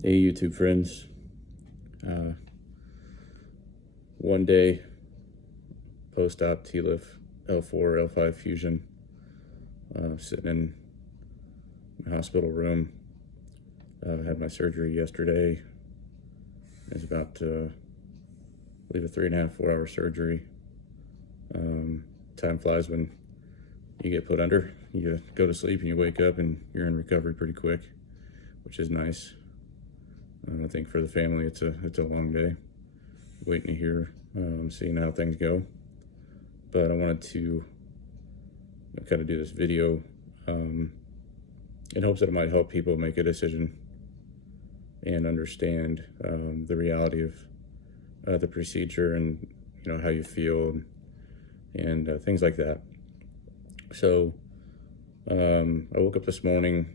Hey YouTube friends, one day post-op TLIF L4 L5 fusion, sitting in my hospital room. Had my surgery yesterday. It's about I believe a 3.5 4 hour surgery. Time flies when you get put under. You go to sleep and you wake up and you're in recovery pretty quick, which is nice. I think for the family it's a long day, waiting to hear, seeing how things go. But I wanted to kind of do this video in hopes that it might help people make a decision and understand the reality of the procedure, and how you feel, and things like that. So I woke up this morning.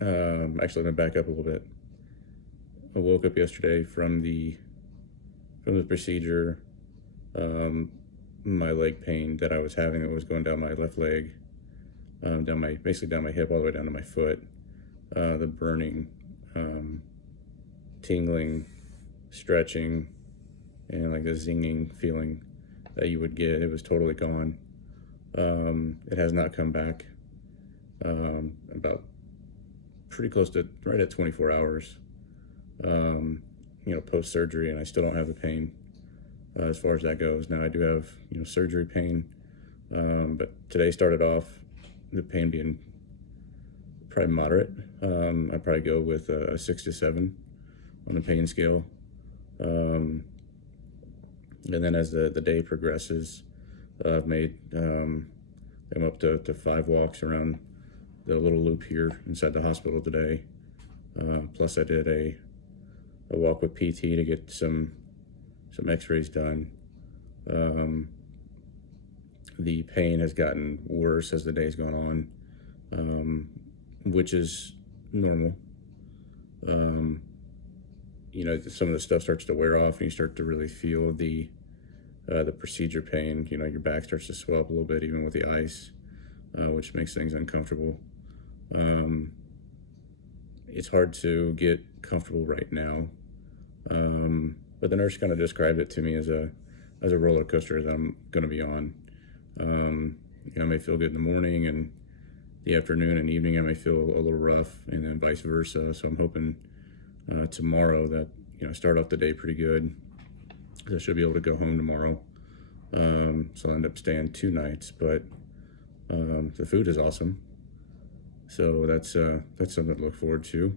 Actually, let me back up a little bit. I woke up yesterday from the procedure. My leg pain that I was having, that was going down my left leg, basically down my hip all the way down to my foot. The burning, tingling, stretching, and like the zinging feeling that you would get, it was totally gone. It has not come back. About pretty close to right at 24 hours, post surgery, and I still don't have the pain as far as that goes. Now I do have surgery pain, but today started off the pain being probably moderate. I probably go with a 6 to 7 on the pain scale, and then as the day progresses, I've made I'm up to 5 walks around the little loop here inside the hospital today. Plus I did a walk with PT to get some x-rays done. The pain has gotten worse as the day's gone on, which is normal. Some of the stuff starts to wear off and you start to really feel the procedure pain. Your back starts to swell up a little bit, even with the ice, which makes things uncomfortable. It's hard to get comfortable right now, but the nurse kind of described it to me as a roller coaster that I'm going to be on. I may feel good in the morning, and the afternoon and evening I may feel a little rough, and then vice versa. So I'm hoping tomorrow that start off the day pretty good. I should be able to go home tomorrow. So I'll end up staying 2 nights, but the food is awesome. So that's something to look forward to.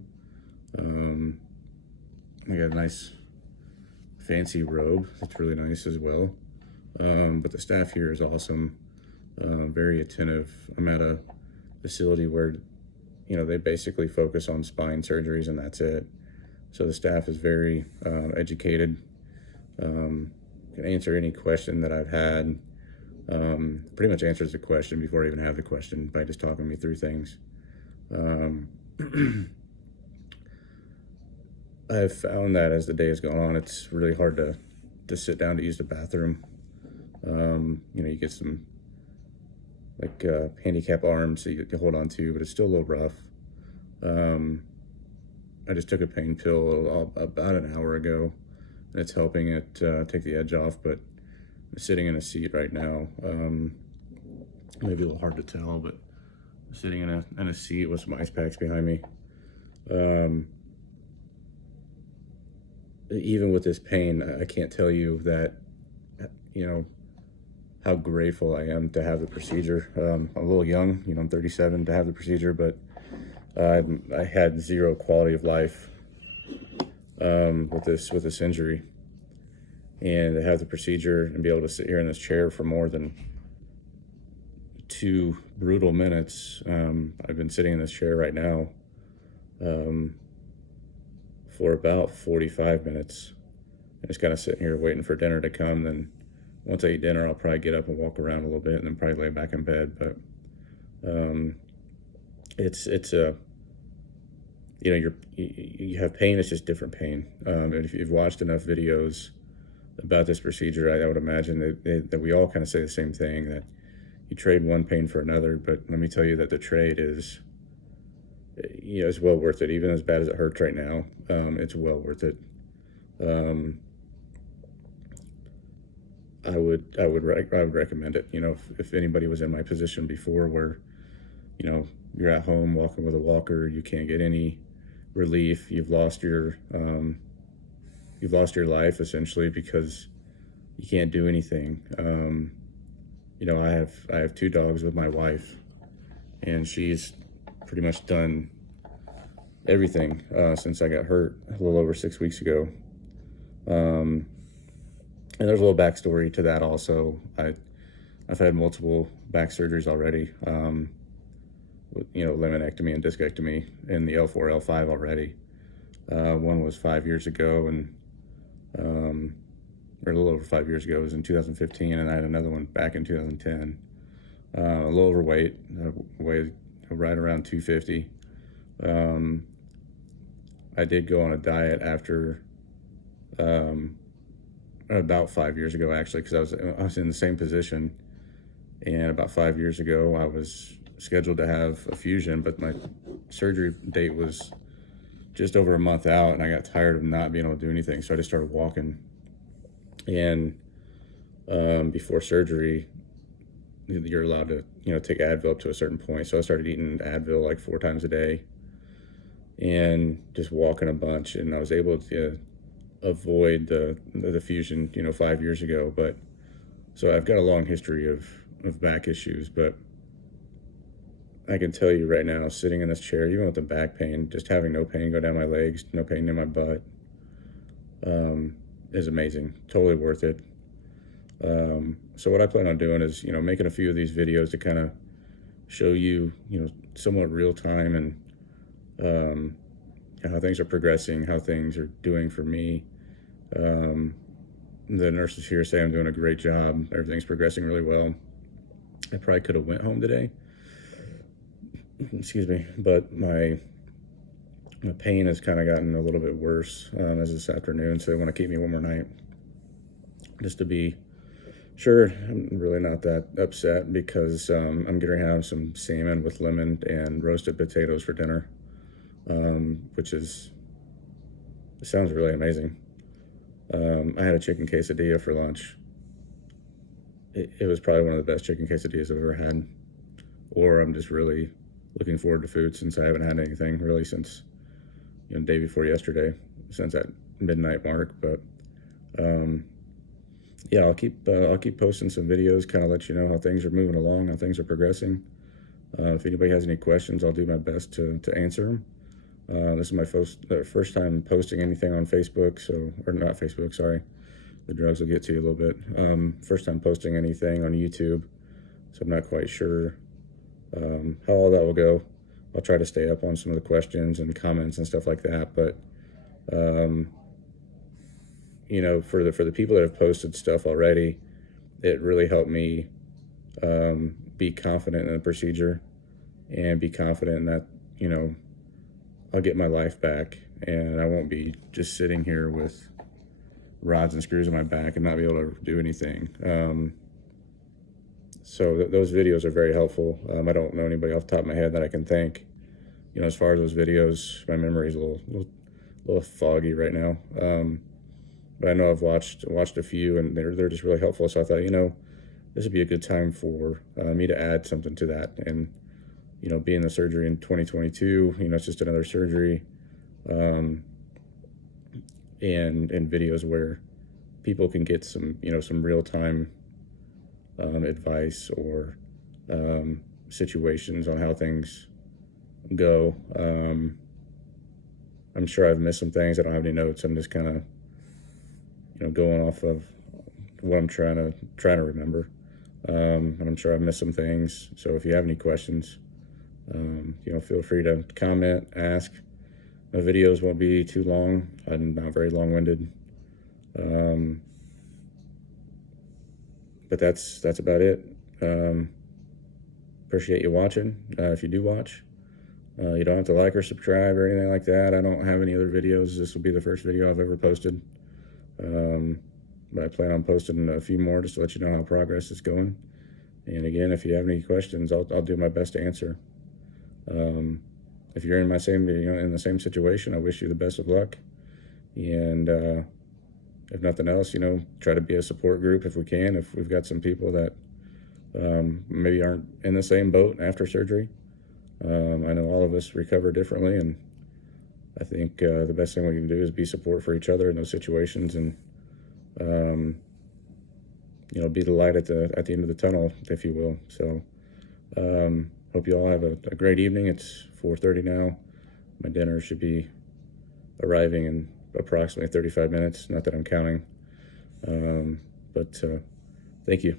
I got a nice fancy robe that's really nice as well. But the staff here is awesome, very attentive. I'm at a facility where they basically focus on spine surgeries and that's it. So the staff is very educated, can answer any question that I've had, pretty much answers the question before I even have the question by just talking me through things. I've found that as the day has gone on, it's really hard to sit down to use the bathroom. You get some like handicap arms that you hold on to, but it's still a little rough. I just took a pain pill about an hour ago, and it's helping it take the edge off, but I'm sitting in a seat right now. Maybe a little hard to tell, but I'm sitting in a seat with some ice packs behind me. Even with this pain, I can't tell you that, how grateful I am to have the procedure. I'm a little young, I'm 37 to have the procedure, but I had zero quality of life with this injury. And to have the procedure and be able to sit here in this chair for more than 2 brutal minutes. I've been sitting in this chair right now for about 45 minutes. I'm just kind of sitting here waiting for dinner to come. Then once I eat dinner, I'll probably get up and walk around a little bit and then probably lay back in bed. But you have pain. It's just different pain. And if you've watched enough videos about this procedure, I would imagine that we all kind of say the same thing, that you trade one pain for another. But let me tell you that the trade is it's well worth it. Even as bad as it hurts right now, it's well worth it. I would recommend it. If anybody was in my position before, where you're at home walking with a walker, you can't get any relief, you've lost your life essentially, because you can't do anything. I have 2 dogs with my wife, and she's pretty much done everything since I got hurt a little over 6 weeks ago. And there's a little backstory to that also. I've had multiple back surgeries already, laminectomy and discectomy in the L4 L5 already. One was 5 years ago, and or a little over 5 years ago. It was in 2015, and I had another one back in 2010. A little overweight, weighed right around 250. I did go on a diet after about 5 years ago, actually, because I was in the same position, and about 5 years ago I was scheduled to have a fusion, but my surgery date was just over a month out, and I got tired of not being able to do anything, so I just started walking. And before surgery, you're allowed to take Advil up to a certain point, so I started eating Advil like 4 times a day and just walking a bunch, and I was able to avoid the fusion 5 years ago. But so I've got a long history of back issues, but I can tell you right now, sitting in this chair, even with the back pain, just having no pain go down my legs, no pain in my butt, is amazing. Totally worth it. So what I plan on doing is, making a few of these videos to kind of show you, somewhat real time, and how things are progressing, how things are doing for me. The nurses here say I'm doing a great job. Everything's progressing really well. I probably could have went home today. Excuse me, but my pain has kind of gotten a little bit worse as this afternoon, so they want to keep me one more night just to be sure. I'm really not that upset, because I'm going to have some salmon with lemon and roasted potatoes for dinner, which sounds really amazing. I had a chicken quesadilla for lunch. It was probably one of the best chicken quesadillas I've ever had, or I'm just really looking forward to food, since I haven't had anything really since the day before yesterday, since that midnight mark. But yeah, I'll keep posting some videos, kind of let you know how things are moving along, how things are progressing. If anybody has any questions, I'll do my best to answer them. This is my first time posting anything on Facebook, or not Facebook, sorry. The drugs will get to you a little bit. First time posting anything on YouTube, so I'm not quite sure how all that will go. I'll try to stay up on some of the questions and comments and stuff like that, but for the people that have posted stuff already, it really helped me be confident in the procedure, and be confident in that I'll get my life back, and I won't be just sitting here with rods and screws in my back and not be able to do anything. So those videos are very helpful. I don't know anybody off the top of my head that I can thank. As far as those videos, my memory is a little foggy right now. But I know I've watched a few, and they're just really helpful. So I thought, this would be a good time for me to add something to that. And being the surgery in 2022, it's just another surgery, and videos where people can get some some real time advice, or situations on how things go. I'm sure I've missed some things. I don't have any notes. I'm just kind of going off of what I'm trying to remember. And I'm sure I've missed some things. So if you have any questions, feel free to comment, ask. My videos won't be too long. I'm not very long-winded. But that's about it. Appreciate you watching. If you do watch, you don't have to like or subscribe or anything like that. I don't have any other videos. This will be the first video I've ever posted. But I plan on posting a few more just to let you know how progress is going. And again, if you have any questions, I'll do my best to answer. if you're in my same, in the same situation, I wish you the best of luck. And if nothing else, try to be a support group if we can. If we've got some people that maybe aren't in the same boat after surgery. I know all of us recover differently, and I think the best thing we can do is be support for each other in those situations, and be the light at the end of the tunnel, if you will. So hope you all have a great evening. It's 4:30 now. My dinner should be arriving in approximately 35 minutes. Not that I'm counting, but thank you.